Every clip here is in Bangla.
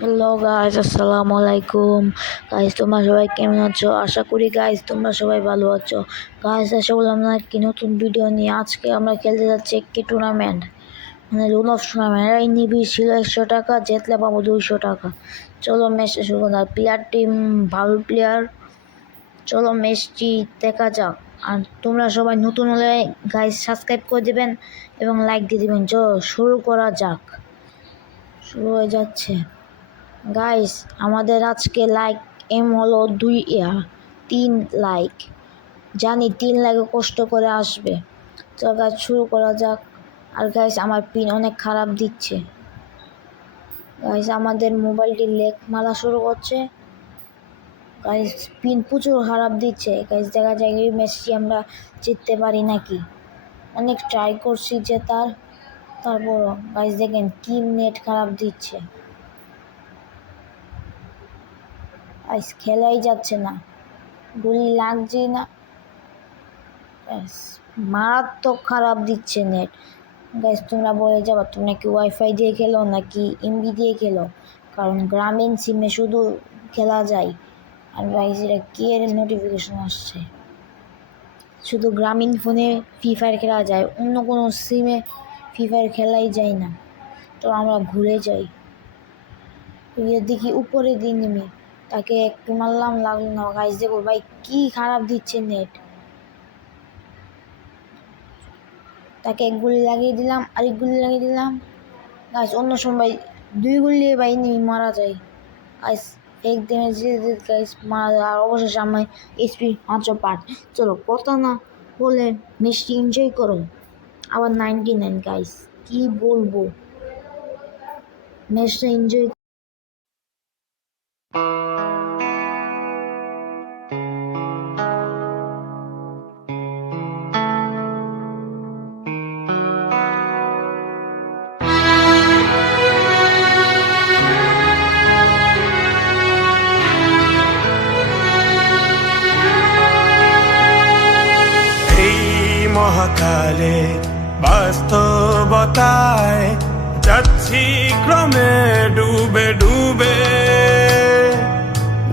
হ্যালো গাইস, আসসালামু আলাইকুম। গাইস, তোমরা সবাই কেমন আছো? আশা করি গাইস তোমরা সবাই ভালো আছো। গাইস, আশা করলাম না কি নতুন ভিডিও নিয়ে। আজকে আমরা খেলতে যাচ্ছি একটি টুর্নামেন্ট, মানে রুল অফ টুর্নামেন্ট। এই নিবি ছিল 100 টাকা, জিতলে পাবো 200 টাকা। চলো ম্যাচটা শুরু করা। প্লেয়ার টিম ভালো প্লেয়ার। চলো ম্যাচটি দেখা যাক। আর তোমরা সবাই নতুন হলে গাইস সাবস্ক্রাইব করে দেবেন এবং লাইক দিয়ে দেবেন। চলো শুরু করা যাক। শুরু হয়ে যাচ্ছে। গাইস, আমাদের আজকে লাইক এম হলো 3 লাইক। জানি 3 লাইকে কষ্ট করে আসবে। তো গাইস শুরু করা যাক। আর গাইস, আমার পিন অনেক খারাপ দিচ্ছে। গাইস, আমাদের মোবাইলটি লেগ মারা শুরু করছে। গাইস, পিন প্রচুর খারাপ দিচ্ছে। গাইস, দেখা যায় এই ম্যাচটি আমরা জিততে পারি নাকি। অনেক ট্রাই করছি জেতার, তারপরও গাইস দেখেন কি নেট খারাপ দিচ্ছে। গাইস, খেলাই যাচ্ছে না, গুলি লাগছে না। মারাত্মক খারাপ দিচ্ছে নেট। গাইস, তোমরা বলে যাবা তোমরা কি ওয়াইফাই দিয়ে খেলো নাকি এমবি দিয়ে খেলো, কারণ গ্রামীণ সিমে শুধু খেলা যায়। আর গাইস, এটা কি এর নোটিফিকেশন আসছে? শুধু গ্রামীণ ফোনে ফ্রি ফায়ার খেলা যায়, অন্য কোনো সিমে ফ্রি ফায়ার খেলাই যায় না। তো আমরা ঘুরে যাই, দেখি উপরে দিয়ে নেমে তাকে একটু মারলাম, লাগলো না। গাইস দেখো ভাই কি খারাপ দিচ্ছে নেট। তাকে এক গুলি লাগিয়ে দিলাম, আরেক গুলি লাগিয়ে দিলাম। গাইস, অন্য সময় 2 গুলি বা এনিমি মারা যায়। গাইস, এক দিনে গাইস মারা যায়। আর অবশেষে আমি এইচপি মাত্র 5। চলো কথা না বলে ম্যাচটি এনজয় করো। আবার 99। গাইস কি বলবো, ম্যাচটা এনজয়। মহাকালে বাস্তবতায় যাচ্ছি ক্রমে ডুবে ডুবে,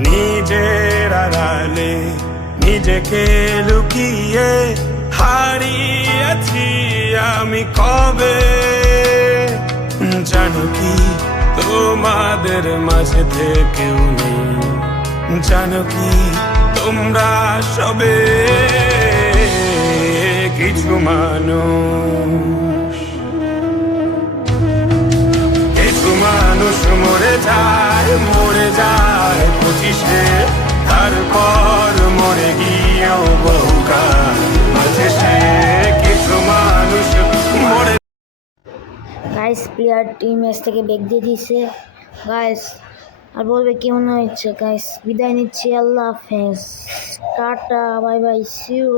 নিজের আড়ালে নিজেকে লুকিয়ে হারিয়েছি আমি কবে। জানো কি তোমাদের মাঝে থেকেও নেই, জানো কি তোমরা সবে কিছু মানুষ মরে যায় 25-এ, তারপর মরে গিয়েও বহুকাল আছে সে। কিছু মানুষ মরে। গাইস, প্লেয়ার টিম ম্যাচ থেকে ব্যাক দিয়ে দিছে। গাইস, আর বলবে কেমন হয়েছে। গাইস, বিদায় নিচ্ছি। আল্লাহ হাফেজ, tata, bye bye, see you.